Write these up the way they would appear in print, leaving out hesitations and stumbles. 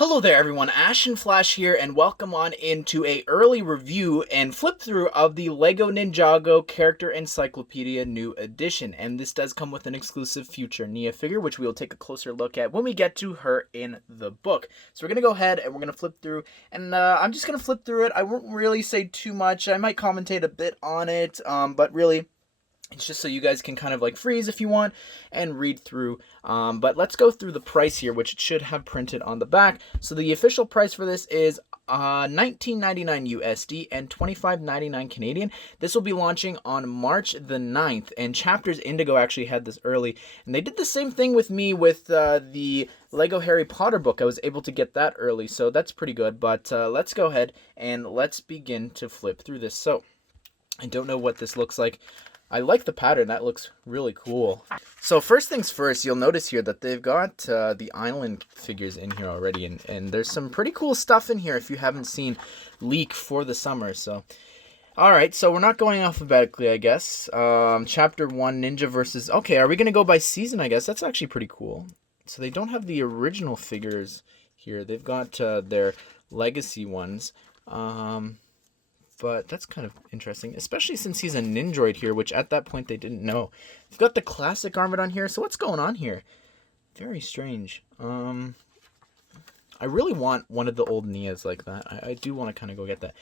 Hello there everyone, Ashnflash here, and welcome on into a early review and flip through of the LEGO Ninjago Character Encyclopedia New Edition. And this does come with an exclusive Future Nya figure, which we will take a closer look at when we get to her in the book. So we're going to go ahead and we're going to flip through, and I'm just going to flip through it. I won't really say too much. I might commentate a bit on it, but really, it's just so you guys can kind of like freeze if you want and read through. But let's go through the price here, which it should have printed on the back. So the official price for this is $19.99 USD and $25.99 Canadian. This will be launching on March the 9th. And Chapters Indigo actually had this early. And they did the same thing with me with the Lego Harry Potter book. I was able to get that early, so that's pretty good. But let's go ahead and let's begin to flip through this. So I don't know what this looks like. I like the pattern. That looks really cool. So first things first, you'll notice here that they've got the island figures in here already. And there's some pretty cool stuff in here if you haven't seen leak for the summer. So, all right. So we're not going alphabetically, I guess. Chapter 1, Ninja versus... Okay, are we going to go by season, I guess? That's actually pretty cool. So they don't have the original figures here. They've got their legacy ones. But that's kind of interesting, especially since he's a Ninjroid here, which at that point they didn't know. We've got the classic armor on here, so what's going on here? Very strange. I really want one of the old Nyas like that. I do want to kind of go get that.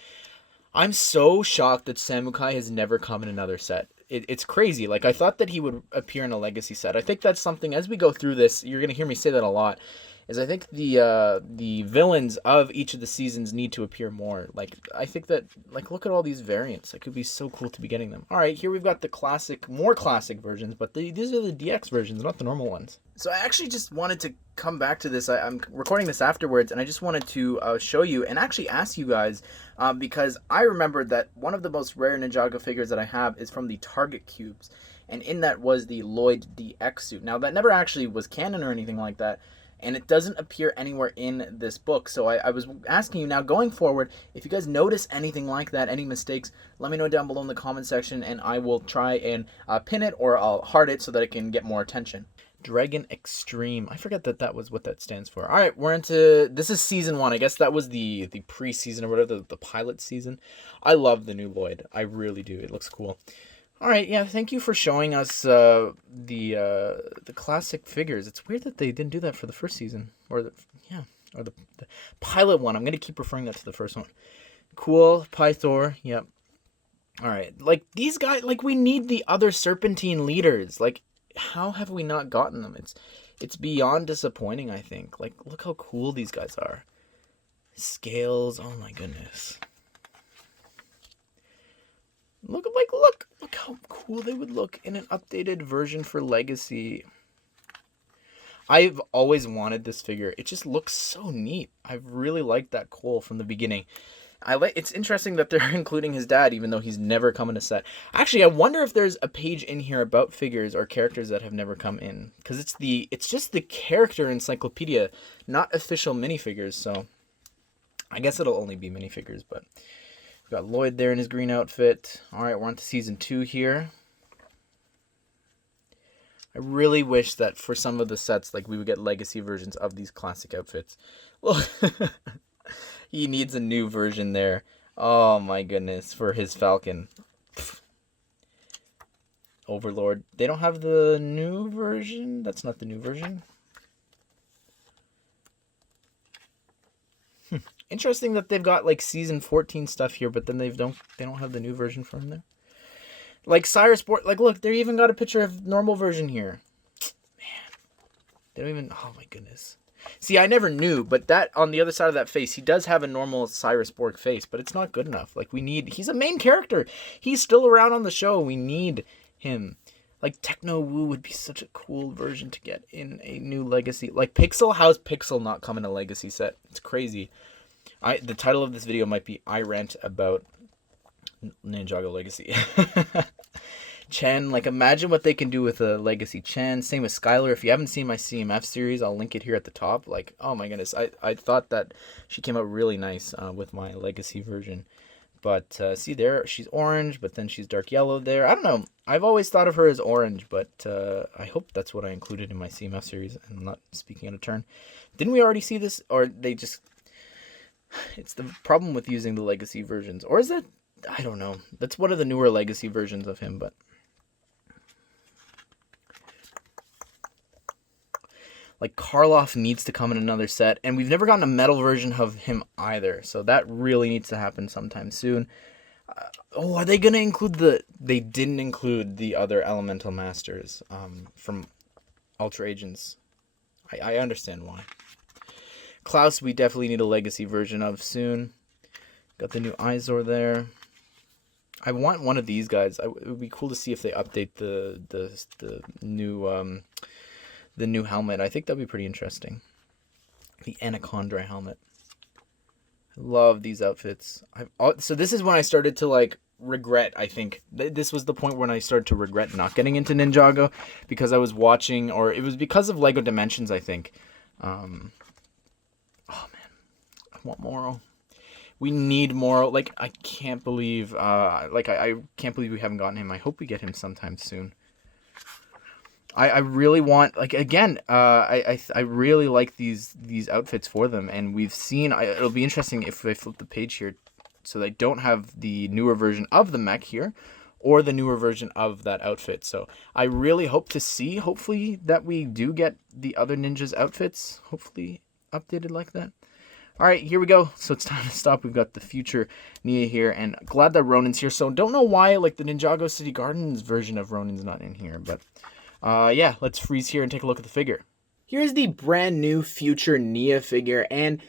I'm so shocked that Samukai has never come in another set. It's crazy. Like, I thought that he would appear in a legacy set. I think that's something, as we go through this, you're going to hear me say that a lot, is I think the villains of each of the seasons need to appear more. Like, I think that, like, look at all these variants. It could be so cool to be getting them. All right, here we've got the classic, more classic versions, but these are the DX versions, not the normal ones. So I actually just wanted to come back to this. I'm recording this afterwards, and I just wanted to show you and actually ask you guys, because I remembered that one of the most rare Ninjago figures that I have is from the Target Cubes, and in that was the Lloyd DX suit. Now, that never actually was canon or anything like that, and it doesn't appear anywhere in this book. So I was asking you now, going forward, if you guys notice anything like that, any mistakes, let me know down below in the comment section, and I will try and pin it, or I'll heart it so that it can get more attention. Dragon Extreme. I forget that was what that stands for. All right, we're into... This is Season 1. I guess that was the pre-season or whatever, the pilot season. I love the new Lloyd. I really do. It looks cool. All right, yeah, thank you for showing us the classic figures. It's weird that they didn't do that for the first season, or the pilot one. I'm gonna keep referring that to the first one. Cool, Pythor. Yep. All right, like these guys, like we need the other Serpentine leaders. Like, how have we not gotten them? It's beyond disappointing. I think. Like, look how cool these guys are. Scales. Oh my goodness. Look how cool they would look in an updated version for Legacy. I've always wanted this figure. It just looks so neat. I've really liked that Cole from the beginning. It's interesting that they're including his dad, even though he's never come in a set. Actually, I wonder if there's a page in here about figures or characters that have never come in, because it's just the character encyclopedia, not official minifigures. So I guess it'll only be minifigures, but. We've got Lloyd there in his green outfit. All right, we're on to Season 2 here. I really wish that for some of the sets, like, we would get legacy versions of these classic outfits. Look, he needs a new version there. Oh, my goodness, for his Falcon. Overlord. They don't have the new version? That's not the new version. Interesting that they've got like Season 14 stuff here, but then they don't have the new version for him there. Like Cyrus Sport, like look, they even got a picture of normal version here. Man, they don't even. Oh my goodness. See, I never knew, but that on the other side of that face, he does have a normal Cyrus Borg face, but it's not good enough. Like he's a main character. He's still around on the show. We need him. Like Techno Woo would be such a cool version to get in a new Legacy. Like Pixel, how's Pixel not come in a Legacy set? It's crazy. The title of this video might be I Rant About Ninjago Legacy. Chen, like imagine what they can do with a Legacy Chen. Same with Skylar. If you haven't seen my CMF series, I'll link it here at the top. Like, oh my goodness, I thought that she came out really nice with my Legacy version. But see there, she's orange, but then she's dark yellow there. I don't know. I've always thought of her as orange, but I hope that's what I included in my CMF series. And I'm not speaking out of turn. Didn't we already see this? Or they just... It's the problem with using the legacy versions. Or is that... I don't know. That's one of the newer legacy versions of him, but... Like, Karloff needs to come in another set. And we've never gotten a metal version of him either. So that really needs to happen sometime soon. Are they going to include the... They didn't include the other Elemental Masters from Ultra Agents. I understand why. Klaus, we definitely need a legacy version of soon. Got the new Izor there. I want one of these guys. It would be cool to see if they update the new helmet. I think that'd be pretty interesting. The Anaconda helmet. I love these outfits. So this is when I started to like regret. I think this was the point when I started to regret not getting into Ninjago because I was watching, or it was because of Lego Dimensions. I think. Oh man, I want Moro. We need Moro. Like I can't believe. I can't believe we haven't gotten him. I hope we get him sometime soon. I really want, like, again, I really like these outfits for them, and we've seen, it'll be interesting if I flip the page here, so they don't have the newer version of the mech here, or the newer version of that outfit, so I really hope to see, hopefully, that we do get the other ninjas' outfits, hopefully updated like that. Alright, here we go, so it's time to stop. We've got the Future Nya here, and glad that Ronin's here, so don't know why, like, the Ninjago City Gardens version of Ronin's not in here, but... yeah, let's freeze here and take a look at the figure. Here's the brand new Future Nya figure, and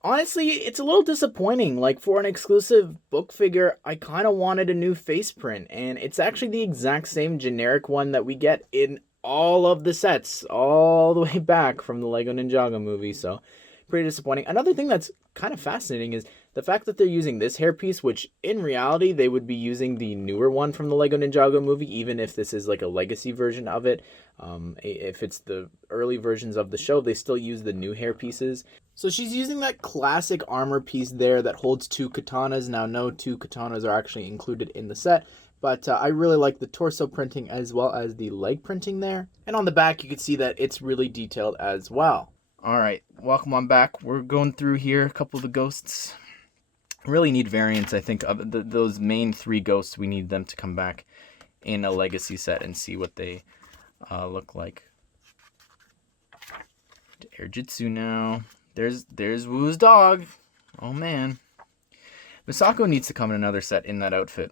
honestly, it's a little disappointing. Like, for an exclusive book figure, I kind of wanted a new face print, and it's actually the exact same generic one that we get in all of the sets, all the way back from the LEGO Ninjago movie, so pretty disappointing. Another thing that's kind of fascinating is the fact that they're using this hairpiece, which in reality they would be using the newer one from the LEGO Ninjago movie, even if this is like a legacy version of it. If it's the early versions of the show, they still use the new hairpieces. So she's using that classic armor piece there that holds two katanas. Now, no two katanas are actually included in the set, but I really like the torso printing as well as the leg printing there. And on the back, you can see that it's really detailed as well. All right, welcome on back. We're going through here a couple of the ghosts. Really need variants, I think, of those main three ghosts. We need them to come back in a legacy set and see what they look like. Air Jitsu now. There's Wu's dog. Oh man, Misako needs to come in another set in that outfit.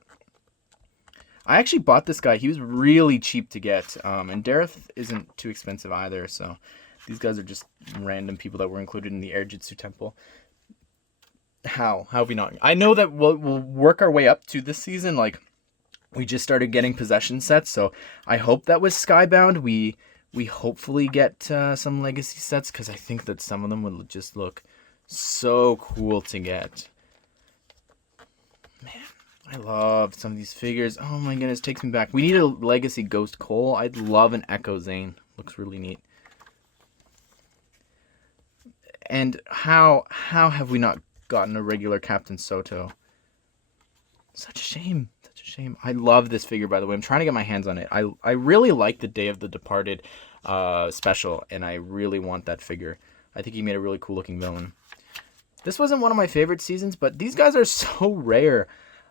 I actually bought this guy. He was really cheap to get, and Dareth isn't too expensive either. So these guys are just random people that were included in the Air Jitsu Temple. How have we not? I know that we'll work our way up to this season. Like, we just started getting possession sets, so I hope that with Skybound we hopefully get some legacy sets, because I think that some of them would just look so cool to get. Man, I love some of these figures. Oh my goodness, takes me back. We need a legacy Ghost Cole. I'd love an Echo Zane. Looks really neat. And how have we not gotten a regular Captain Soto? Such a shame. Such a shame. I love this figure, by the way. I'm trying to get my hands on it. I really like the Day of the Departed special, and I really want that figure. I think he made a really cool looking villain. This wasn't one of my favorite seasons, but these guys are so rare.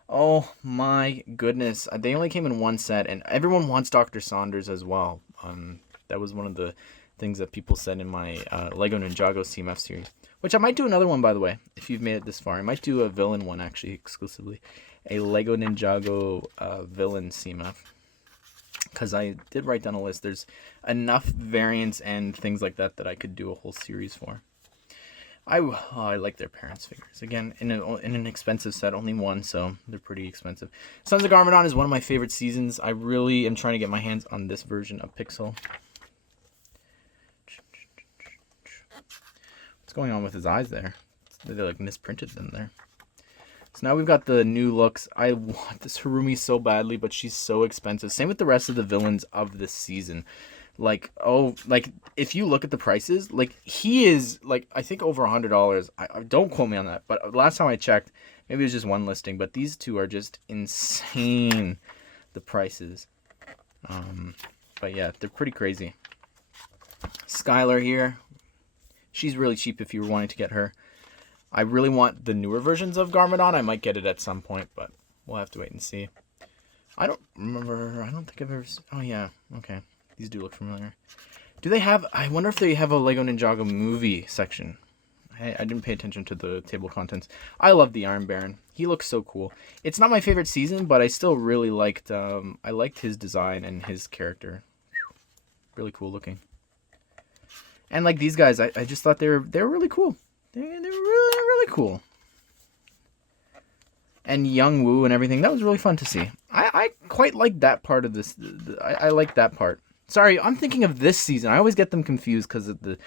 Oh my goodness. They only came in one set, and everyone wants Dr. Saunders as well. That was one of the things that people said in my LEGO Ninjago CMF series, which I might do another one, by the way, if you've made it this far. I might do a villain one, actually, exclusively. A LEGO Ninjago villain CMF. Because I did write down a list. There's enough variants and things like that that I could do a whole series for. I like their parents' figures. Again, in an expensive set, only one, so they're pretty expensive. Sons of Garmadon is one of my favorite seasons. I really am trying to get my hands on this version of Pixel. What's going on with his eyes there? They like misprinted them there. So now we've got the new looks. I want this Harumi so badly, but she's so expensive. Same with the rest of the villains of this season. Like, oh, like if you look at the prices, like he is like I think over $100. I don't quote me on that, but last time I checked, maybe it was just one listing, but these two are just insane, the prices. But yeah, they're pretty crazy. Skylar here, she's really cheap if you were wanting to get her. I really want the newer versions of Garmadon. I might get it at some point, but we'll have to wait and see. I don't remember. I don't think I've ever. Oh yeah, okay. These do look familiar. Do they have... I wonder if they have a LEGO Ninjago movie section. I didn't pay attention to the table of contents. I love the Iron Baron. He looks so cool. It's not my favorite season, but I still really liked... I liked his design and his character. Really cool looking. And like these guys, I just thought they were really cool. They were really cool. And Young Woo and everything. That was really fun to see. I quite like that part of this. I like that part. Sorry, I'm thinking of this season. I always get them confused because of the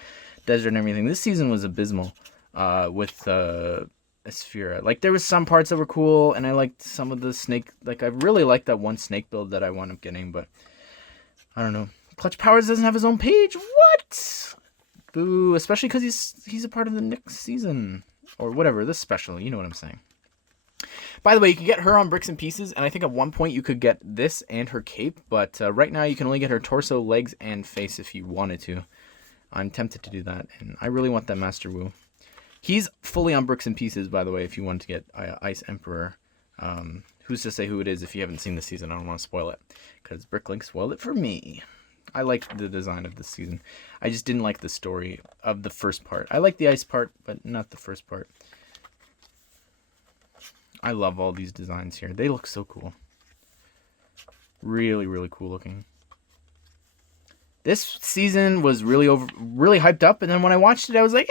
desert and everything. This season was abysmal with Asphira. Like, there was some parts that were cool, and I liked some of the snake. Like, I really liked that one snake build that I wound up getting, but I don't know. Clutch Powers doesn't have his own page? What? Boo. Especially because he's a part of the next season. Or whatever, this special. You know what I'm saying. By the way, you can get her on Bricks and Pieces, and I think at one point you could get this and her cape, but right now you can only get her torso, legs, and face if you wanted to. I'm tempted to do that, and I really want that Master Wu. He's fully on Bricks and Pieces, by the way, if you want to get Ice Emperor. Who's to say who it is if you haven't seen the season? I don't want to spoil it, because Bricklink spoiled it for me. I liked the design of this season. I just didn't like the story of the first part. I like the ice part, but not the first part. I love all these designs here. They look so cool. Really, really cool looking. This season was really hyped up, and then when I watched it, I was like,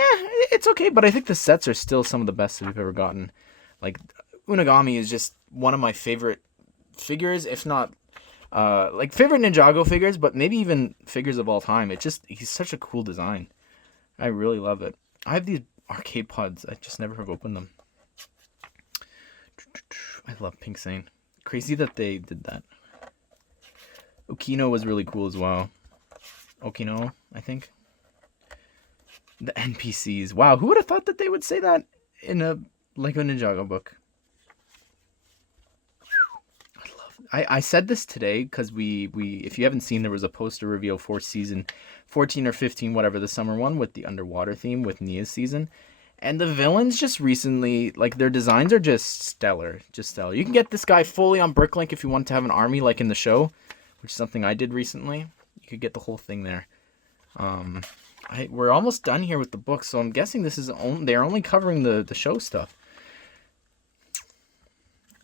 it's okay, but I think the sets are still some of the best that we've ever gotten. Like, Unagami is just one of my favorite figures, if not, like, favorite Ninjago figures, but maybe even figures of all time. He's such a cool design. I really love it. I have these arcade pods. I just never have opened them. I love Pink Zane. Crazy that they did that. Okino was really cool as well. Okino, I think. The NPCs. Wow, who would have thought that they would say that in a LEGO Ninjago book? I said this today because we if you haven't seen, there was a poster reveal for season 14 or 15, whatever, the summer one with the underwater theme with Nya's season. And the villains just recently, like, their designs are just stellar. Just stellar. You can get this guy fully on Bricklink if you want to have an army like in the show, which is something I did recently. You could get the whole thing there. We're almost done here with the book, so I'm guessing this is they're only covering the show stuff.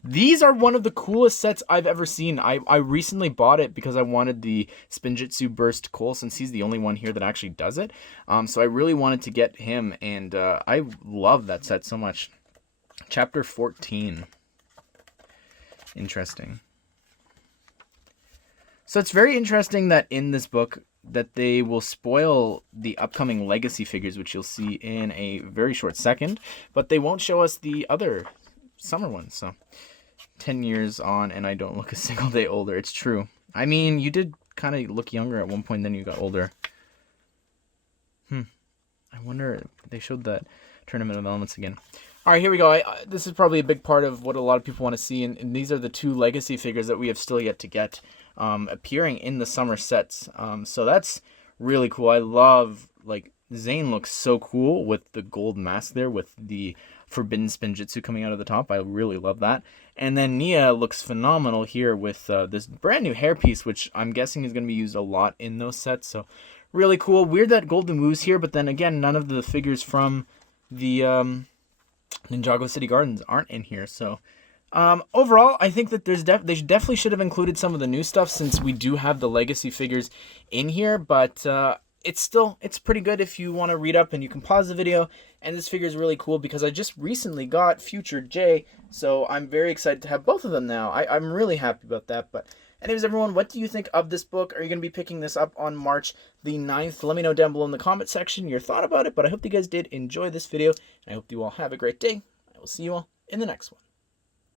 These are one of the coolest sets I've ever seen. I recently bought it because I wanted the Spinjitzu Burst Cole, since he's the only one here that actually does it. So I really wanted to get him, and I love that set so much. Chapter 14. Interesting. So it's very interesting that in this book that they will spoil the upcoming Legacy figures, which you'll see in a very short second, but they won't show us the other summer ones. So 10 years on and I don't look a single day older. It's true. I mean, you did kind of look younger at one point, then you got older. I wonder, they showed that Tournament of Elements again. All right, here we go. This is probably a big part of what a lot of people want to see, and these are the two Legacy figures that we have still yet to get appearing in the summer sets. So that's really cool. I love, like, Zane looks so cool with the gold mask there with the Forbidden Spinjitzu coming out of the top. I really love that. And then Nya looks phenomenal here with this brand new hairpiece, which I'm guessing is going to be used a lot in those sets. So really cool. Weird that Golden Woo's here, but then again, none of the figures from the Ninjago City Gardens aren't in here. So overall, I think that they definitely should have included some of the new stuff, since we do have the Legacy figures in here, but it's pretty good if you want to read up, and you can pause the video. And this figure is really cool because I just recently got Future J, so I'm very excited to have both of them now. I'm really happy about that. But anyways, everyone, what do you think of this book? Are you going to be picking this up on March the 9th? Let me know down below in the comment section your thought about it. But I hope you guys did enjoy this video, and I hope you all have a great day. I will see you all in the next one.